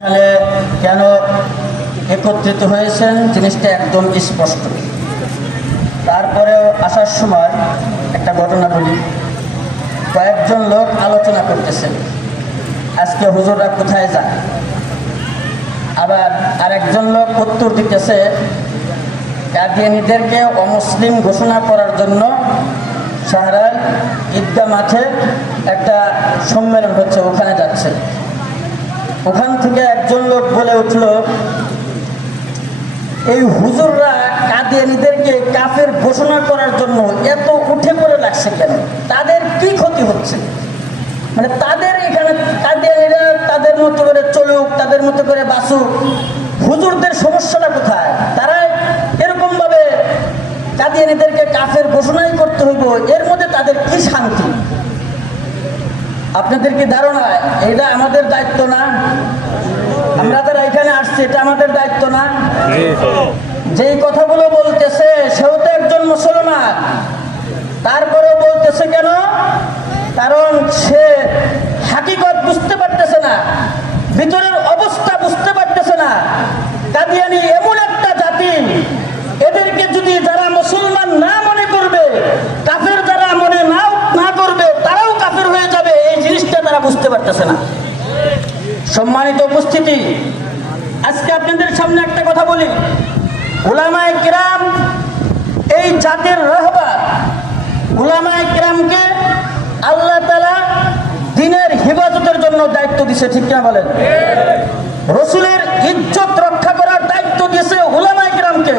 তাহলে কেন একত্রিত হয়েছেন জিনিসটা একদম স্পষ্ট। তারপরেও আসার সময় একটা ঘটনা বলি। কয়েকজন লোক আলোচনা করতেছেন আজকে হুজুররা কোথায় যায়। আবার আরেকজন লোক উত্তর দিতেছে কাদিয়ানীদেরকে অমুসলিম ঘোষণা করার জন্য শাহরাল ঈদগাহ মাঠে একটা সম্মেলন হচ্ছে, ওখানে যাচ্ছে। ওখান থেকে একজন লোক বলে উঠল, এই হুজুররা কাদিয়ানীদেরকে কাফের ঘোষণা করার জন্য এত উঠে পড়ে লাগছে কেন? তাদের কি ক্ষতি হচ্ছে? মানে তাদের এখানে কাদিয়ানীরা তাদের মতো করে চলুক, তাদের মতো করে বাঁচুক, হুজুরদের সমস্যাটা কোথায়? তারা এরকম ভাবে কাদিয়ানীদেরকে কাফের ঘোষণাই করতে হইব, এর মধ্যে তাদের কি শান্তি? আপনাদের কি ধারণা এটা আমাদের দায়িত্ব না? আমরা যারা এখানে আসছি এটা আমাদের দায়িত্ব না? যেই কথাগুলো বলতেছে সেও তো একজন মুসলমান, তারপরেও বলতেছে কেন? কারণ সে হাকিকত বুঝতে পারতেছে না, ভিতরের অবস্থা বুঝতে পারতেছে না। কাদিয়ানী এমন একটা জাতি, এদেরকে যদি যারা মুসলমান না মনে করবে, কাফের যারা মনে না করবে, তারাও কাফের হয়ে যাবে, এই জিনিসটা তারা বুঝতে পারতেছে না। সম্মানিত উপস্থিতি, আজকে আপনাদের সামনে একটা কথা বলি। উলামায়ে কিরাম এই জাতির রাহবার। উলামায়ে কিরামকে আল্লাহ তাআলা দ্বীনের হেফাজতের জন্য দায়িত্ব দিয়েছে, ঠিক না বলেন? রাসূলের ইজ্জত রক্ষা করার দায়িত্ব দিয়েছে উলামায়ে কিরামকে।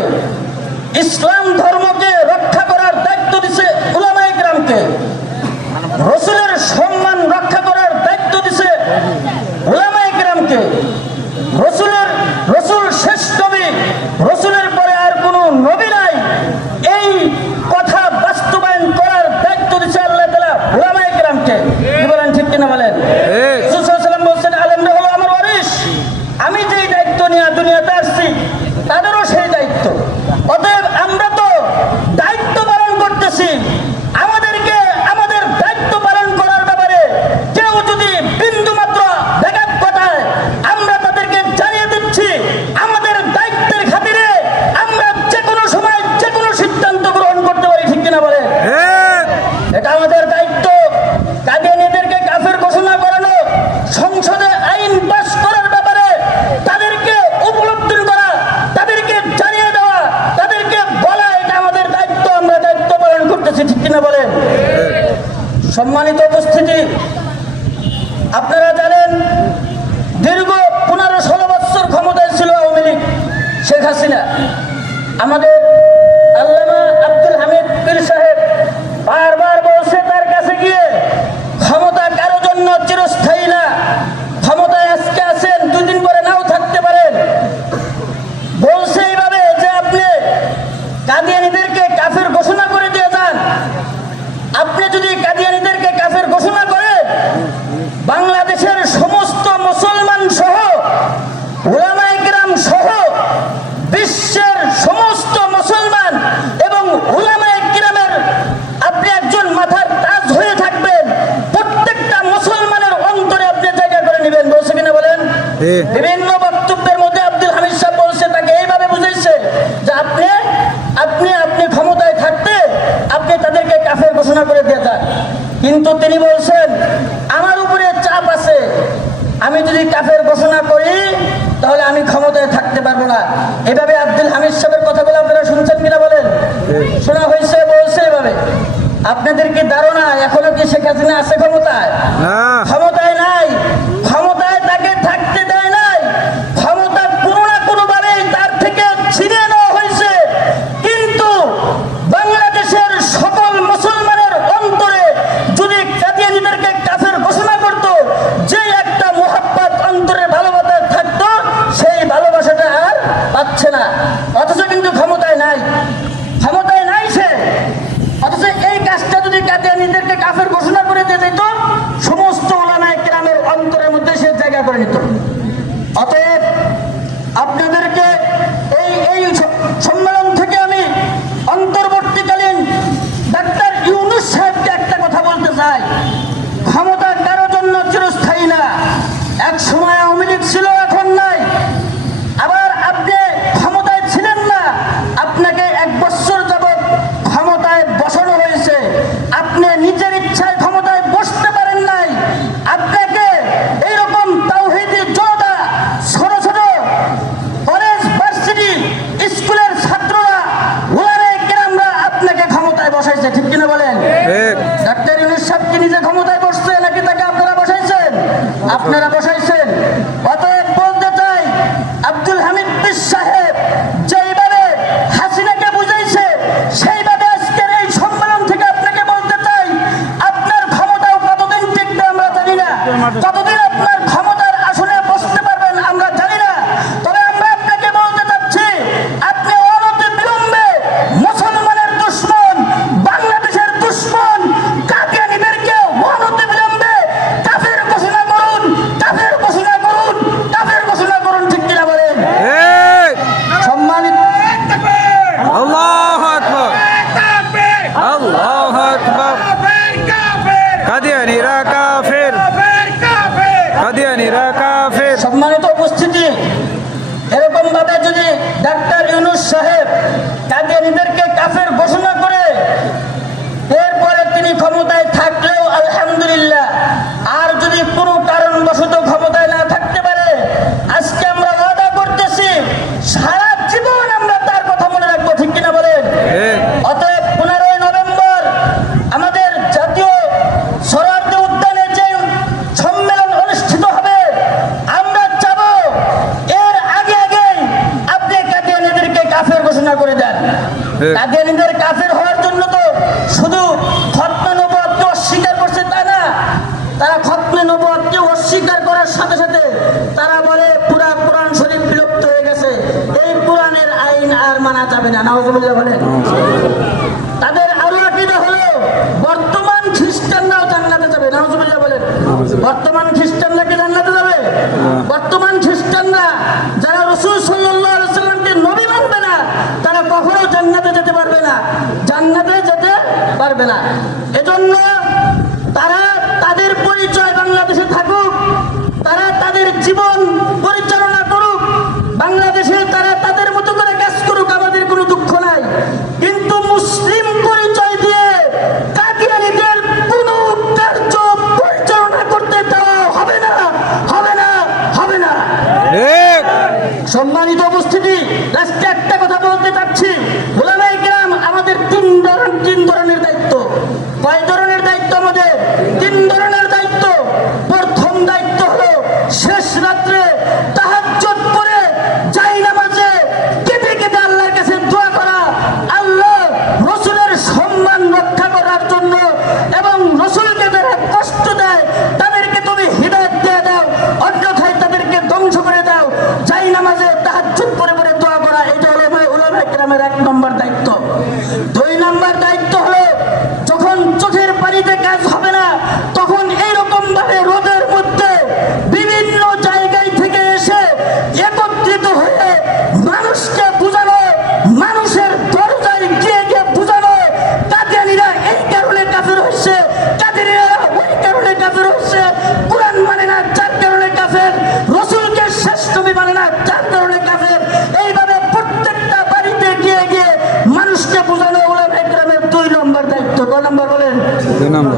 ইসলাম ধর্মকে রক্ষা করার দায়িত্ব দিয়েছে উলামায়ে কিরামকে। রাসূলের সম্মান রক্ষা করার দায়িত্ব দিয়েছে উলামায়ে কিরামকে। রাসূল শেষ নবী, রাসূলের পরে আর কোনো নবী নাই, এই কথা বাস্তবায়ন করার দায়িত্ব দিয়েছে আল্লাহ তাআলা উলামায়ে কিরামকে। কি বলেন, ঠিক কিনা বলেন? রাসূল সাল্লাল্লাহু আলাইহি ওয়াসাল্লাম বলেছেন, আলেমরা হলো আমার ওয়ারিস। আমি যেই দায়িত্ব নিয়ে দুনিয়াতে আসছি তাদেরও সেই দায়িত্ব। অতএব আমরা তো দায়িত্ব পালন করতেছি, আমাদেরকে আমাদের দায়িত্ব পালন করার ব্যাপারে কেউ যদি বিন্দু মাত্র ব্যাঘাত ঘটায়, আমরা তাদেরকে জানিয়ে দিচ্ছি আমাদের দায়িত্বের খাতিরে আমরা যে কোনো সময় যে কোনো সিদ্ধান্ত গ্রহণ করতে পারি, ঠিক কিনা বলে? এটা আমাদের দায়িত্ব। কাদিয়ানীদেরকে কাফের ঘোষণা করানো, সংসদে আইন পাস করার ব্যাপারে তাদেরকে উপলব্ধি করা, তাদেরকে জানিয়ে দেওয়া, তাদেরকে বলা, এটা আমাদের দায়িত্ব। আমরা দায়িত্ব পালন করতেছি, ঠিক কিনা বলেন? সম্মানিত উপস্থিতি, আপনারা জানেন দীর্ঘ 15-16 বছর ক্ষমতায় ছিল আওয়ামী লীগ, শেখ হাসিনা। আমাদের আল্লামা আব্দুল হামিদ পীর সাহেব বারবার বলছে তার কাছে গিয়ে, ক্ষমতা কারো জন্য চিরস্থায়ী না। ক্ষমতায় আজকে আছেন, 2 দিন পরে নাও থাকতে পারেন। বলছে এইভাবে যে আপনি কাদিয়ানীদেরকে কাফের ঘোষণা করে দিয়ে যান। আপনি যদি কাদিয়ানীদেরকে কাফের ঘোষণা করেন, বাংলাদেশের সমস্ত মুসলমান সহ উলামায়ে কিরাম সহ বিশ্বের সমস্ত মুসলমান এবং উলামায়ে কিরামের আপনি একজন মাথার তাজ হয়ে থাকবেন। প্রত্যেকটা মুসলমানের অন্তরে আপনি জায়গা করে নেবেন। বলছে কিনা বলেন? বিভিন্ন বক্তব্যের মধ্যে আব্দুল হামিদ সাহেব বলছে, তাকে এইভাবে বুঝাইছে যে আপনি ক্ষমতায় থাকতে আপনি তাদেরকে কাফের ঘোষণা করে দিয়ে যান। কিন্তু তিনি বলছেন আমার উপরে চাপ আছে, আমি যদি কাফের ঘোষণা করি তাহলে আমি ক্ষমতায় থাকতে পারবো না। এভাবে আব্দুল হামিদ সাহেবের কথাগুলো আপনারা শুনছেন কিনা বলেন? শোনা হয়েছে, বলছে এভাবে। আপনাদের কি ধারণা এখনো কি শেখ হাসিনা আছে ক্ষমতায়? ক্ষমতায় নাই। ক্ষমতায় তাকে থাকতে দেয় নাই। ক্ষমতা কোনো না কোনো ভাবে তার থেকে ছিনিয়ে নেওয়া হয়েছে। কিন্তু বাংলাদেশের সকল মুসলমানের অন্তরে যদি কাদিয়ানীদেরকে কাফের ঘোষণা করত, যে একটা মুহাব্বত অন্তরে ভালোবাসা সম্মানিত উপস্থিতি, এরকম ভাবে যদি ডাক্তার ইউনূস সাহেব কাদিয়ানীদেরকে কাফের ঘোষণা করে এরপরে তিনি ক্ষমতায় থাকলেও আলহামদুলিল্লাহ, আর যদি কোনো কারণবশত ক্ষমতায় না থাকতে পারে, আজকে আমরা ওয়াদা করতেছি সারা জীবন আমরা তার কথা মনে রাখবো, ঠিক কিনা বলেন? অতএব 15 নভেম্বর আমাদের জাতীয় সোহরাওয়ার্দী উদ্যানে যে সম্মেলন অনুষ্ঠিত হবে, আমরা চাবো এর আগে আপনি কাদিয়ানীদেরকে কাফের ঘোষণা করে দেন। কাদিয়ানীদের কাফের হওয়ার জন্য তো শুধু খতমে নবুয়তকে অস্বীকার করছে তা না, তারা খতমে নবুয়তকে অস্বীকার করার সাথে সাথে তারা বলে পুরা কোরআন শরীফ বিলুপ্ত হয়ে গেছে, এই কোরআনের আইন আর মানা যাবে না। নাউজুবিল্লাহ বলেন। তাদের আরো আকীদা হলো বর্তমান খ্রিস্টানরাও জান্নাতে যাবে। নাউজুবিল্লাহ বলেন। বর্তমান খ্রিস্টানরা কি জান্নাতে যাবে? বর্তমান খ্রিস্টানরা যারা রাসূল সাল্লাল্লাহু আলাইহি ওয়াসাল্লামকে নবী মানবে না, তারা কখনো জান্নাতে যেতে পারবে না, জান্নাতে যেতে পারবে না। এজন্য তারা তাদের পরিচয় বাংলাদেশে থাকুক, তারা তাদের জীবন পরিচালনা করুক, বাংলাদেশে তারা তাদের মতো করে কাজ করুক, আমাদের কোনো দুঃখ নাই। কিন্তু মুসলিম পরিচয় দিয়ে কাদিয়ানীদের কোনো কার্য পরিচালনা করতে দেওয়া হবে না, হবে না, হবে না। সম্মানিত উপস্থিতি, লাস্টে একটা কথা বলতে চাচ্ছি। উলামায়ে কেরাম আমাদের তিন ধরনের দায়িত্ব। কয় ধরনের দায়িত্ব আমাদের? 3 ধরনের দায়িত্ব। প্রথম দায়িত্ব হলো শেষ রাত্রে তাহাজ্জুদ পড়ে জায়নামাজে কেঁদে কেঁদে আল্লাহর কাছে দোয়া করা, আল্লাহ রাসূলের সম্মান রক্ষা করার জন্য, এবং রাসূলকে যারা কষ্ট দেয় তাদেরকে তুমি হিদায়াত দিয়ে দাও, অন্যথায় তাদেরকে ধ্বংস করে দাও। জায়নামাজে তাহাজ্জুদ পড়ে পড়ে দোয়া করা, এটা হলো উলামায়ে কেরামের 1 নম্বর দায়িত্ব। 2 নম্বর দায়িত্ব হলো যখন চোখের পানিতে কাজ হবে না, তখন এইরকম ভাবে রোদের মধ্যে বিভিন্ন জায়গায় থেকে এসে একত্রিত হয়ে মানুষকে বুঝানো, মানুষের দরজায় গিয়ে গিয়ে বুঝানো কাদিয়ানীরা এই কারণে কাফের হচ্ছে, কাদিয়ানীরা ওই কারণে কাফের হচ্ছে, কোরআন মানে না যার কারণে কাফের, রাসূলকে শেষ নবী মানে না যার কারণে কাফের। এইভাবে প্রত্যেকটা বাড়িতে গিয়ে গিয়ে মানুষকে বুঝানো উলামায়ে কেরামের 2 নম্বর দায়িত্ব। 2 নম্বর বলেন। 2 নম্বর।